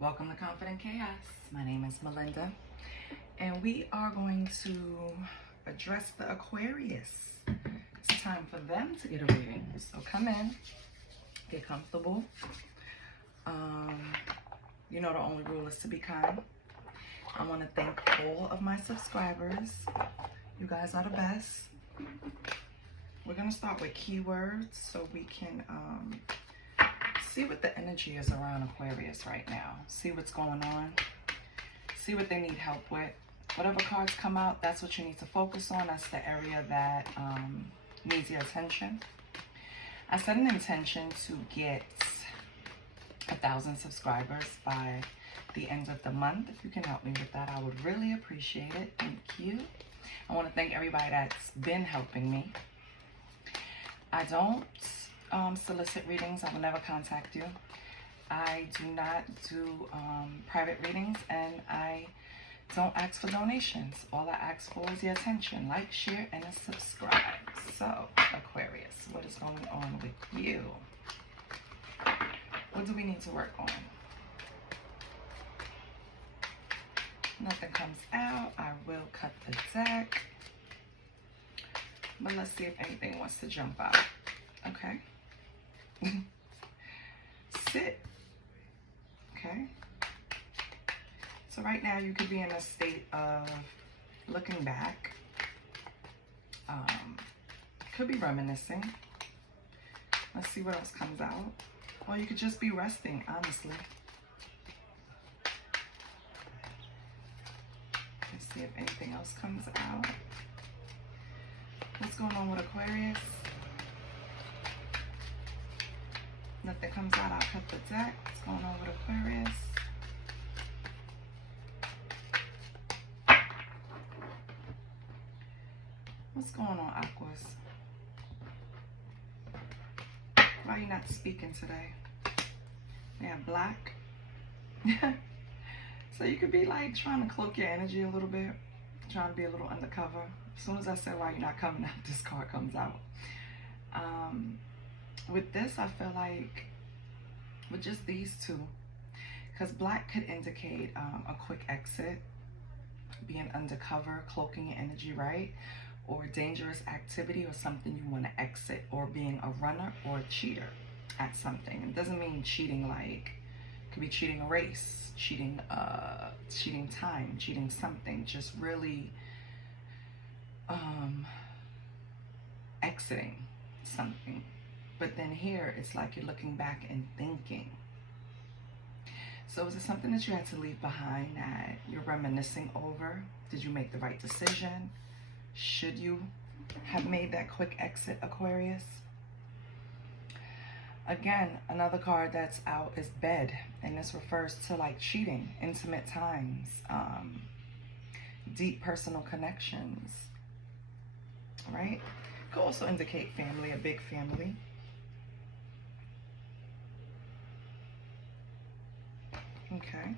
Welcome to Confident Chaos. My name is Melinda, and we are going to address the Aquarius. It's time for them to get a reading. So come in, get comfortable. You know the only rule is to be kind. I want to thank all of my subscribers. You guys are the best. We're going to start with keywords so we can see what the energy is around Aquarius right now. See what's going on. See what they need help with. Whatever cards come out, that's what you need to focus on. That's the area that needs your attention. I set an intention to get 1,000 subscribers by the end of the month. If you can help me with that, I would really appreciate it. Thank you. I want to thank everybody that's been helping me. I don't solicit readings. I will never contact you. I do not do private readings, and I don't ask for donations. All I ask for is your attention. Like, share, and subscribe. So, Aquarius, what is going on with you? What do we need to work on? Nothing comes out. I will cut the deck. But let's see if anything wants to jump out. Okay. Sit. Okay. So right now you could be in a state of looking back. Could be reminiscing. Let's see what else comes out. Or you could just be resting, honestly. Let's see if anything else comes out. What's going on with Aquarius? Nothing comes out. I'll cut the deck. What's going on with Aquarius? What's going on, Aquas? Why are you not speaking today? We have black. So you could be like trying to cloak your energy a little bit. Trying to be a little undercover. As soon as I say why you're not coming out, this card comes out. With this, I feel like with just these two, because black could indicate a quick exit, being undercover, cloaking your energy, right? Or dangerous activity or something you want to exit, or being a runner or a cheater at something. It doesn't mean cheating like, it could be cheating a race, cheating time, cheating something, just really exiting something. But then here, it's like you're looking back and thinking. So is it something that you had to leave behind that you're reminiscing over? Did you make the right decision? Should you have made that quick exit, Aquarius? Again, another card that's out is bed. And this refers to like cheating, intimate times, deep personal connections, right? Could also indicate family, a big family. Okay.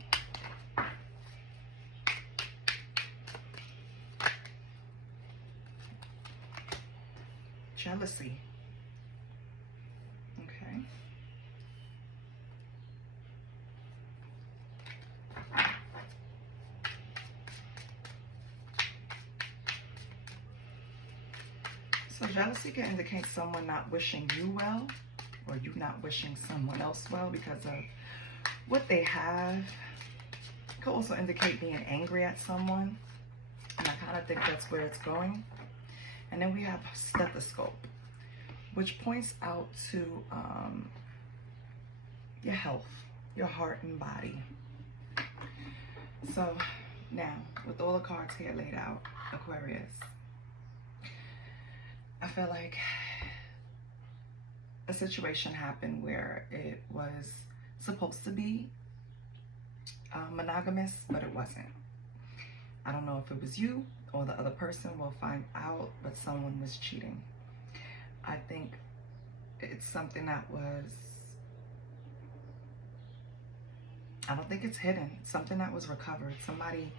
Jealousy. Okay. So jealousy can indicate someone not wishing you well, or you not wishing someone else well because of what they have. It could also indicate being angry at someone, and I kind of think that's where it's going. And then we have stethoscope, which points out to your health, your heart and body. So now, with all the cards here laid out, Aquarius, I feel like a situation happened where it was supposed to be monogamous, but it wasn't. I don't know if it was you or the other person. We'll find out, but someone was cheating. I think it's something that was, I don't think it's hidden. Something that was recovered. Somebody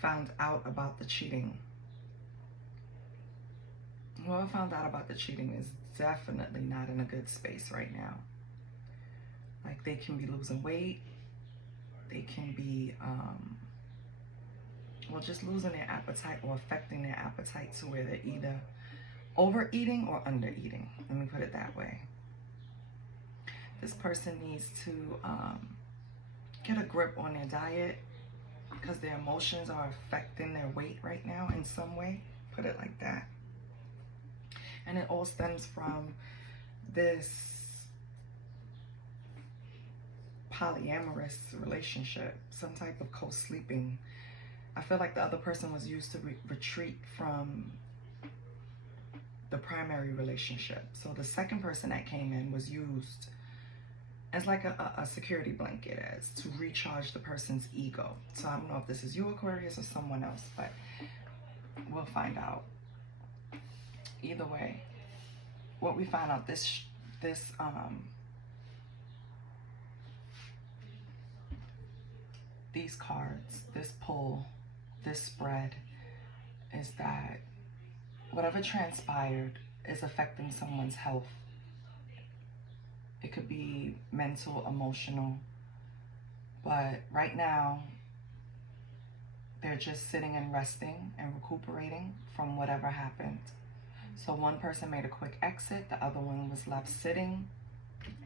found out about the cheating. Whoever found out about the cheating is definitely not in a good space right now. Like, they can be losing weight. They can be, well, just losing their appetite or affecting their appetite to where they're either overeating or undereating. Let me put it that way. This person needs to get a grip on their diet because their emotions are affecting their weight right now in some way. Put it like that. And it all stems from this polyamorous relationship, some type of co-sleeping. I feel like the other person was used to retreat from the primary relationship. So the second person that came in was used as like a security blanket, as to recharge the person's ego. So I don't know if this is you, Aquarius, or someone else, but we'll find out. Either way, what we find out, these cards, this pull, this spread, is that whatever transpired is affecting someone's health. It could be mental, emotional, but right now they're just sitting and resting and recuperating from whatever happened. So one person made a quick exit, the other one was left sitting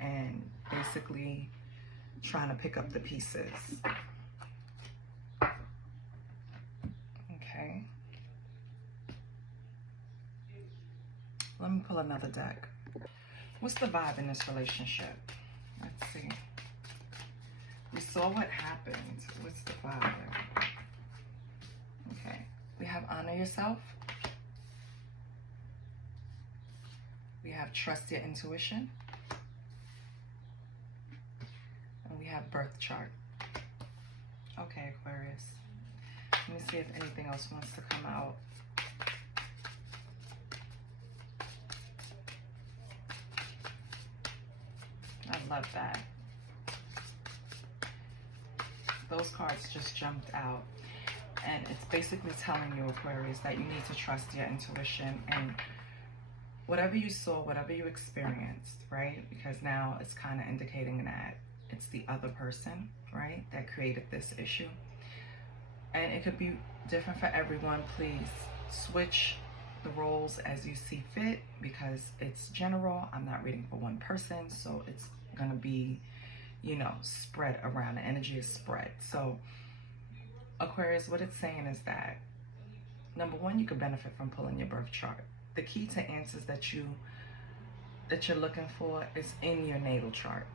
and basically trying to pick up the pieces. Okay. Let me pull another deck. What's the vibe in this relationship? Let's see. We saw what happened. What's the vibe? Okay. We have honor yourself. We have trust your intuition. And we have birth chart. Okay, Aquarius. Let me see if anything else wants to come out. I love that. Those cards just jumped out. And it's basically telling you, Aquarius, that you need to trust your intuition and whatever you saw, whatever you experienced, right? Because now it's kind of indicating that it's the other person, right, that created this issue. And it could be different for everyone. Please switch the roles as you see fit because it's general. I'm not reading for one person, so it's going to be, you know, spread around. The energy is spread. So Aquarius, what it's saying is that, number one, you could benefit from pulling your birth chart. The key to answers that you're looking for is in your natal chart.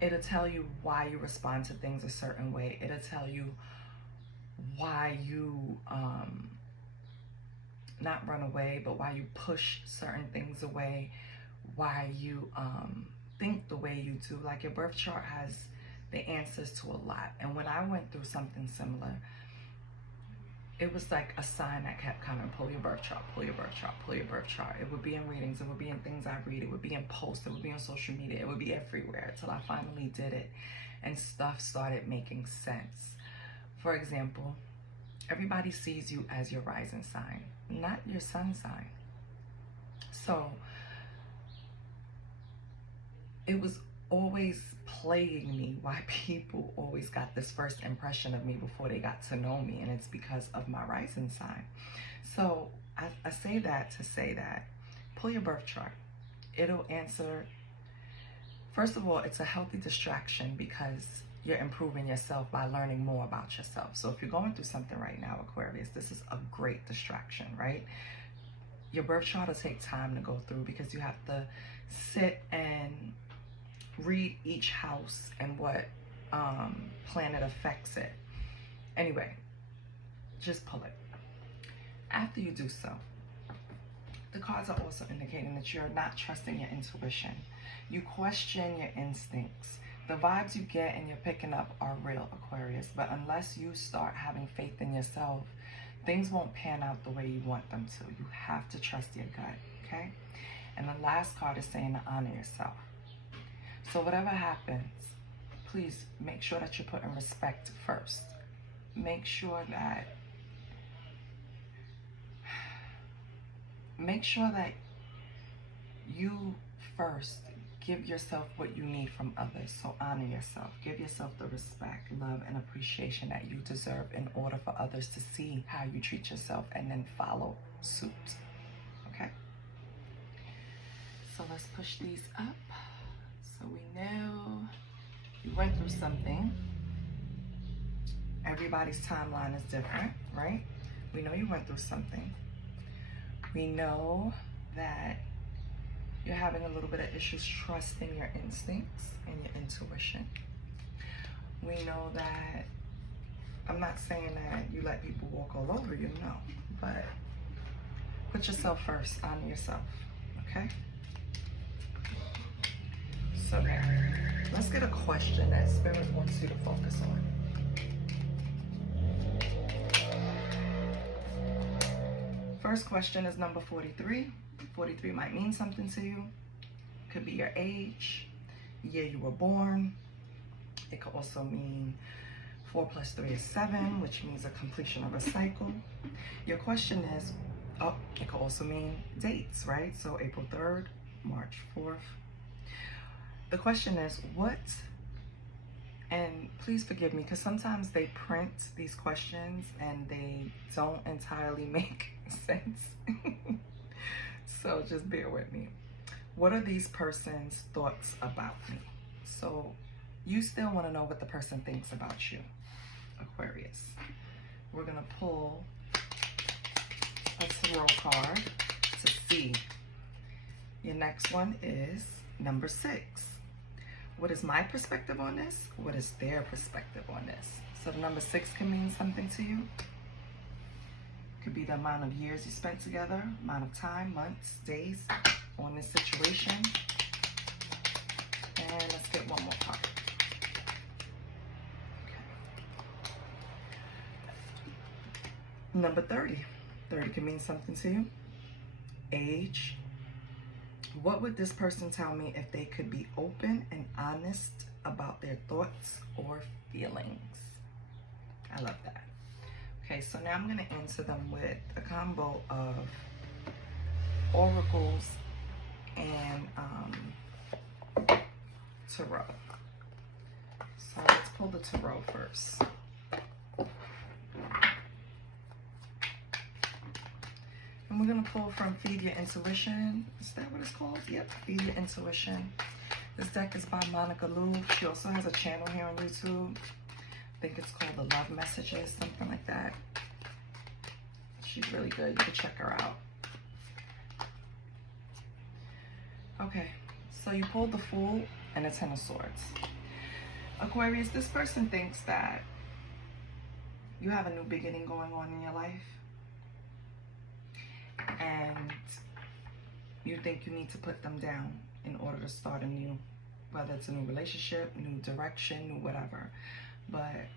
It'll tell you why you respond to things a certain way. It'll tell you why you not run away, but why you push certain things away, why you think the way you do. Like your birth chart has the answers to a lot. And when I went through something similar, it was like a sign that kept coming. Pull your birth chart, pull your birth chart, pull your birth chart. It would be in readings, it would be in things I read, it would be in posts, it would be on social media, it would be everywhere until I finally did it and stuff started making sense. For example, everybody sees you as your rising sign, not your sun sign. So it was always plaguing me why people always got this first impression of me before they got to know me, and it's because of my rising sign. So I say that to say that pull your birth chart. It'll answer. First of all, it's a healthy distraction because you're improving yourself by learning more about yourself. So if you're going through something right now, Aquarius, this is a great distraction, right? Your birth chart will take time to go through because you have to sit and read each house and what planet affects it. Anyway, just pull it. After you do so, the cards are also indicating that you're not trusting your intuition. You question your instincts. The vibes you get and you're picking up are real, Aquarius, but unless you start having faith in yourself, things won't pan out the way you want them to. You have to trust your gut, okay? And the last card is saying to honor yourself. So whatever happens, please make sure that you're putting respect first. Make sure that you first give yourself what you need from others. So honor yourself. Give yourself the respect, love, and appreciation that you deserve in order for others to see how you treat yourself and then follow suit. Okay? So let's push these up. So we know you went through something. Everybody's timeline is different, right? We know you went through something. We know that you're having a little bit of issues trusting your instincts and your intuition. We know that, I'm not saying that you let people walk all over you, no, but put yourself first, honor yourself, okay? So now, let's get a question that Spirit wants you to focus on. First question is number 43. 43 might mean something to you. Could be your age, year you were born. It could also mean 4 + 3 is 7, which means a completion of a cycle. Your question is, it could also mean dates, right? So April 3rd, March 4th. The question is, what, and please forgive me, because sometimes they print these questions and they don't entirely make sense. So just bear with me. What are these person's thoughts about me? So you still want to know what the person thinks about you, Aquarius. We're going to pull a tarot card to see. Your next one is number 6. What is my perspective on this? What is their perspective on this? So the number 6 can mean something to you. Could be the amount of years you spent together, amount of time, months, days on this situation. And let's get one more card. Okay. Number 30. 30 can mean something to you. Age. What would this person tell me if they could be open and honest about their thoughts or feelings? I love that. Okay, so now I'm going to answer them with a combo of oracles and tarot. So let's pull the tarot first. And we're going to pull from Feed Your Intuition. Is that what it's called? Yep, Feed Your Intuition. This deck is by Monica Lou. She also has a channel here on YouTube. I think it's called The Love Messages, something like that. She's really good. You can check her out. Okay, so you pulled the Fool and the 10 of Swords. Aquarius, this person thinks that you have a new beginning going on in your life. And you think you need to put them down in order to start a new, whether it's a new relationship, new direction, new whatever. But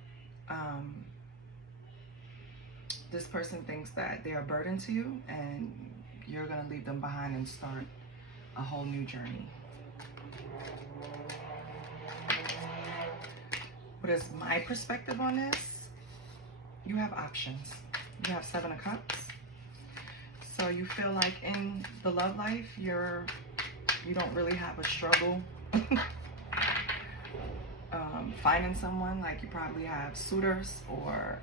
this person thinks that they're a burden to you and you're going to leave them behind and start a whole new journey. What is my perspective on this? You have options. You have 7 of Cups. So you feel like in the love life, you don't really have a struggle finding someone. Like you probably have suitors or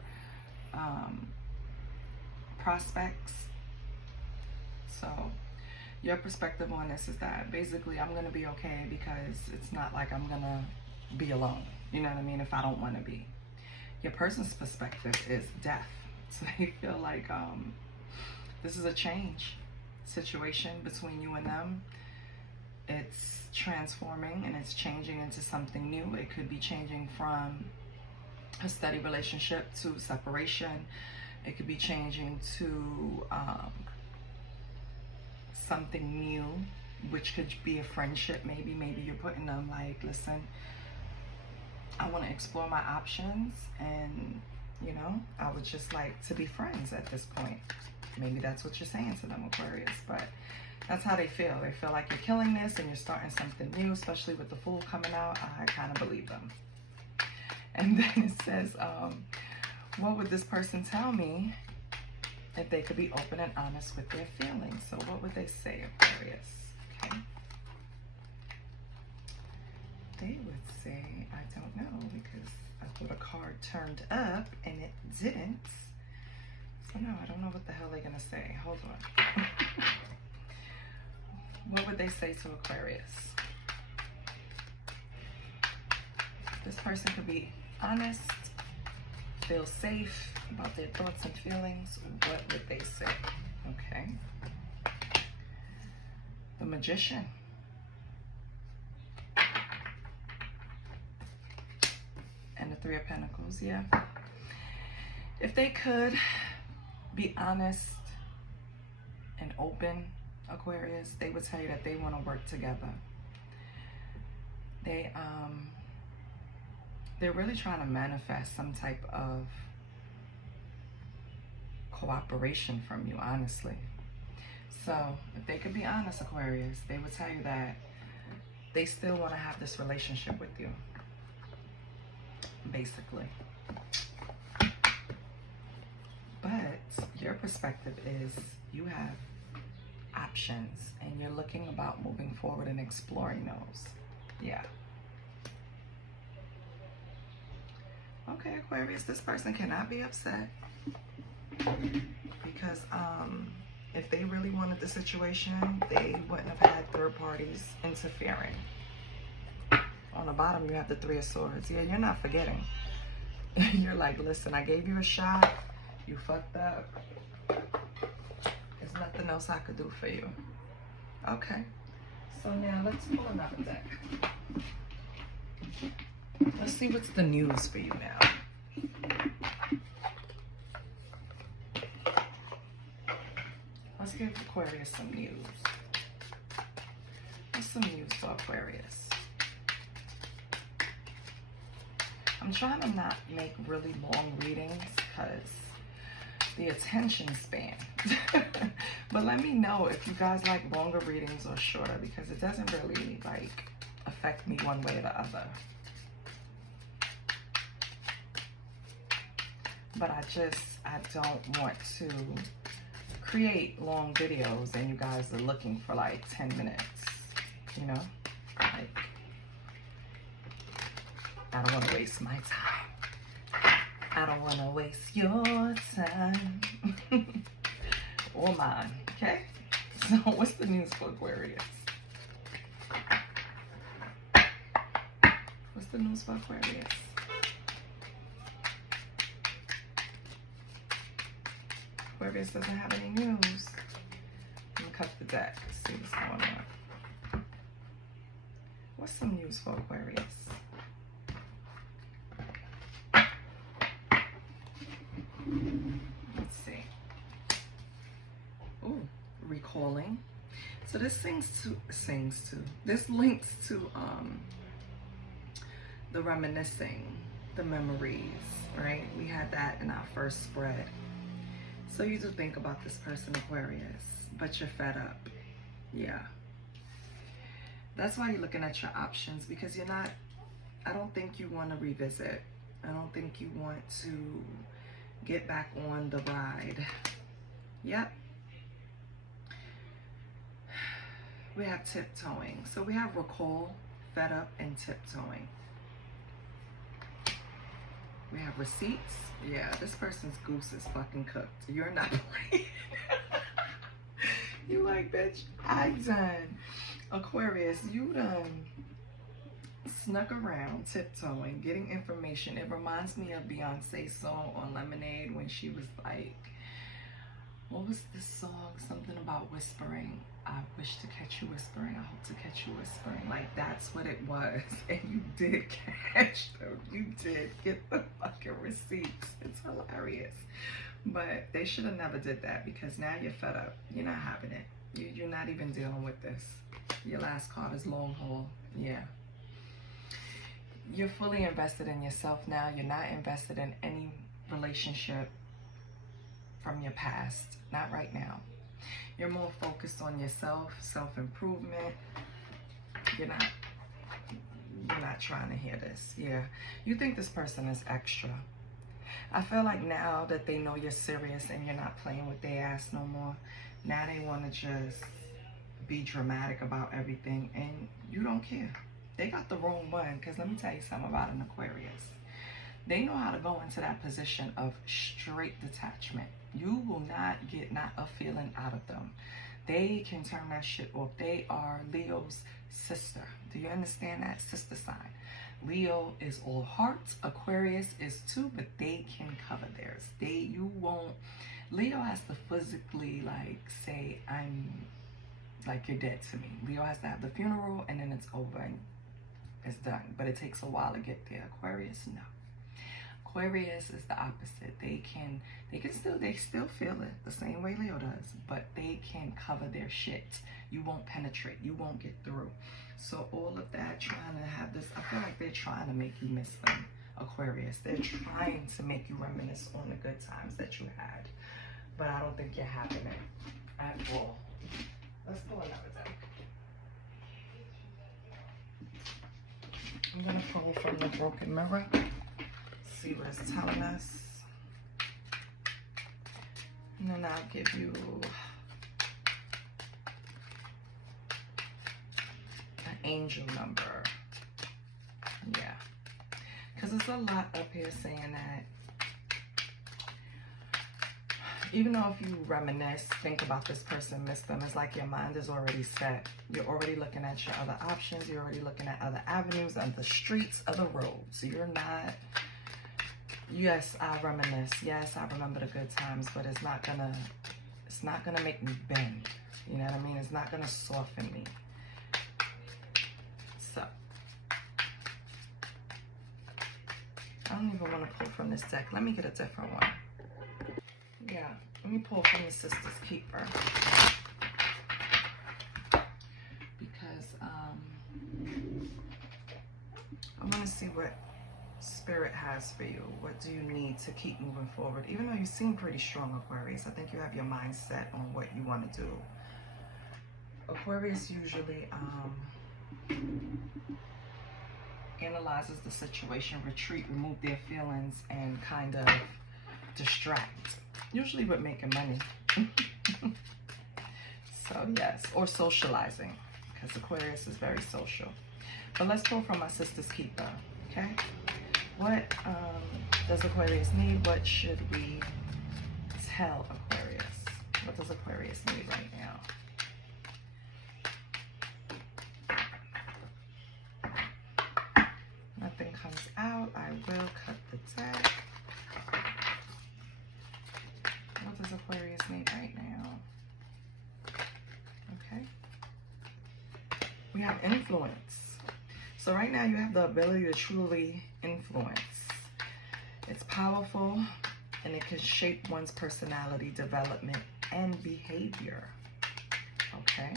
prospects. So your perspective on this is that basically I'm going to be okay because it's not like I'm going to be alone. You know what I mean? If I don't want to be. Your person's perspective is death. So they feel like this is a change situation between you and them. It's transforming and it's changing into something new. It could be changing from a steady relationship to separation. It could be changing to something new, which could be a friendship. Maybe you're putting them like, listen, I want to explore my options and, you know, I would just like to be friends at this point. Maybe that's what you're saying to them, Aquarius, but that's how they feel. They feel like you're killing this and you're starting something new, especially with the Fool coming out. I kind of believe them. And then it says, what would this person tell me if they could be open and honest with their feelings? So what would they say, Aquarius? Okay. They would say, I don't know, because I thought a card turned up and it didn't. So no, I don't know what the hell they're gonna say. Hold on. What would they say to Aquarius? This person could be honest, feel safe about their thoughts and feelings. What would they say? Okay. The Magician. And the Three of Pentacles, yeah. If they could be honest and open, Aquarius, they would tell you that they want to work together. They're really trying to manifest some type of cooperation from you, honestly. So if they could be honest, Aquarius, they would tell you that they still want to have this relationship with you, basically. But your perspective is you have options and you're looking about moving forward and exploring those. Yeah. Okay, Aquarius, this person cannot be upset because if they really wanted the situation, they wouldn't have had third parties interfering. On the bottom, you have the Three of Swords. Yeah, you're not forgetting. You're like, listen, I gave you a shot. You fucked up. There's nothing else I could do for you. Okay. So now let's pull another deck. Let's see what's the news for you now. Let's give Aquarius some news. What's some news for Aquarius? I'm trying to not make really long readings because the attention span. But let me know if you guys like longer readings or shorter, because it doesn't really like affect me one way or the other. But I don't want to create long videos and you guys are looking for like 10 minutes, you know? Like, I don't want to waste my time. I don't want to waste your time. Or mine, okay? So what's the news for Aquarius? What's the news for Aquarius? Aquarius doesn't have any news. I'm gonna cut the deck, see what's going on. What's some news for Aquarius? Let's see. Ooh, recalling. So this this links to the reminiscing, the memories, right? We had that in our first spread. So you do think about this person, Aquarius, but you're fed up. Yeah. That's why you're looking at your options, because you're not, I don't think you want to revisit. I don't think you want to get back on the ride. Yep. We have tiptoeing. So we have recall, fed up, and tiptoeing. We have receipts. Yeah, this person's goose is fucking cooked. You're not playing. You like, bitch, I done. Aquarius, you done snuck around, tiptoeing, getting information. It reminds me of Beyonce's song on Lemonade when she was like, what was this song? Something about whispering. I wish to catch you whispering. I hope to catch you whispering. Like, that's what it was. And you did catch them. You did get the fucking receipts. It's hilarious. But they should have never did that, because now you're fed up. You're not having it. You're not even dealing with this. Your last card is long haul. Yeah. You're fully invested in yourself now. You're not invested in any relationship from your past. Not right now. You're more focused on yourself, self-improvement. You're not trying to hear this. Yeah. You think this person is extra. I feel like now that they know you're serious and you're not playing with their ass no more, now they want to just be dramatic about everything, and you don't care. they got the wrong one, because let me tell you something about an Aquarius. They know how to go into that position of straight detachment. You will not get not a feeling out of them. They can turn that shit off. They are Leo's sister. Do you understand that? Sister sign. Leo is all hearts. Aquarius is too, but they can cover theirs. You won't. Leo has to physically like say, I'm like, you're dead to me. Leo has to have the funeral and then it's over and it's done. But it takes a while to get there. Aquarius, no. Aquarius is the opposite. They still feel it the same way Leo does, but they can cover their shit. You won't penetrate. You won't get through. So all of that trying to have this, I feel like they're trying to make you miss them, Aquarius. They're trying to make you reminisce on the good times that you had. But I don't think you're having it at all. Let's pull another deck. I'm going to pull from the broken mirror. See what it's telling us. And then I'll give you an angel number. Yeah. Because there's a lot up here saying that even though if you reminisce, think about this person, miss them, it's like your mind is already set. You're already looking at your other options. You're already looking at other avenues, other streets, other roads. You're not... Yes, I reminisce. Yes, I remember the good times, but it's not gonna make me bend. You know what I mean? It's not gonna soften me. So, I don't even want to pull from this deck. Let me get a different one. Yeah, let me pull from the Sister's Keeper. Because I want to see what Spirit has for you. What do you need to keep moving forward? Even though you seem pretty strong, Aquarius, I think you have your mind set on what you want to do. Aquarius usually analyzes the situation, retreat, remove their feelings, and kind of distract. Usually with making money. So yes, or socializing, because Aquarius is very social. But let's pull from my Sister's Keeper, okay? What does Aquarius need? What should we tell Aquarius? What does Aquarius need right now? Nothing comes out. I will cut the deck. What does Aquarius need right now? Okay. We have influence. So right now you have the ability to truly influence. It's powerful and it can shape one's personality, development, and behavior. Okay.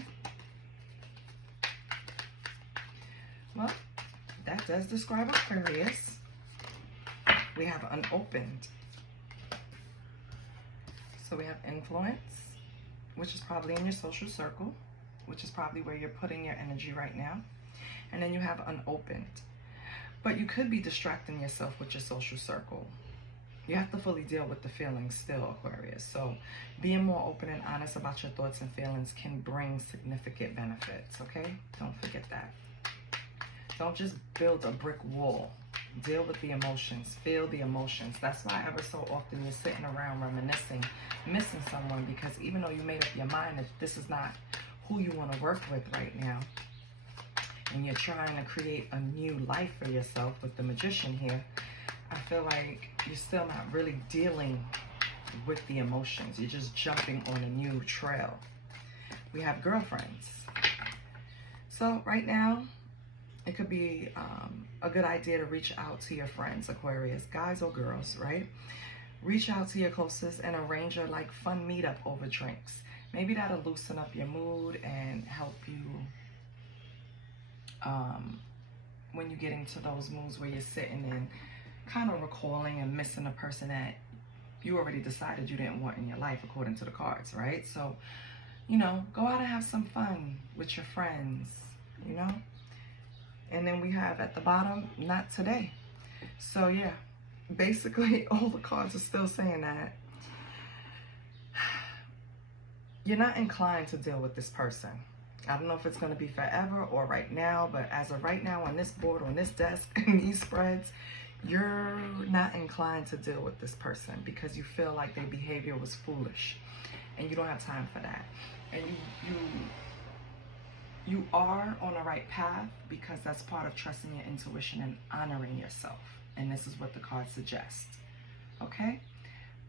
Well, that does describe Aquarius. We have unopened. So we have influence, which is probably in your social circle, which is probably where you're putting your energy right now. And then you have unopened. But you could be distracting yourself with your social circle. You have to fully deal with the feelings still, Aquarius. So being more open and honest about your thoughts and feelings can bring significant benefits, okay? Don't forget that. Don't just build a brick wall. Deal with the emotions. Feel the emotions. That's why ever so often you're sitting around reminiscing, missing someone, because even though you made up your mind that this is not who you want to work with right now, and you're trying to create a new life for yourself with the Magician here, I feel like you're still not really dealing with the emotions. You're just jumping on a new trail. We have girlfriends. So right now, it could be a good idea to reach out to your friends, Aquarius, guys or girls, right? Reach out to your closest and arrange a like fun meetup over drinks. Maybe that'll loosen up your mood and help you when you get into those moods where you're sitting and kind of recalling and missing a person that you already decided you didn't want in your life according to the cards, right? So, you know, go out and have some fun with your friends, you know? And then we have at the bottom, not today. So yeah, basically all the cards are still saying that you're not inclined to deal with this person. I don't know if it's going to be forever or right now, but as of right now, on this board, on this desk, in these spreads, you're not inclined to deal with this person because you feel like their behavior was foolish and you don't have time for that. And you are on the right path because that's part of trusting your intuition and honoring yourself. And this is what the cards suggest. Okay?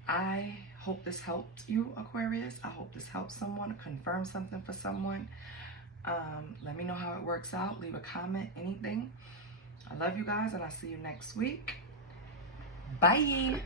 I hope this helped you, Aquarius. I hope this helps someone, confirm something for someone. Let me know how it works out. Leave a comment, anything. I love you guys, and I'll see you next week. Bye.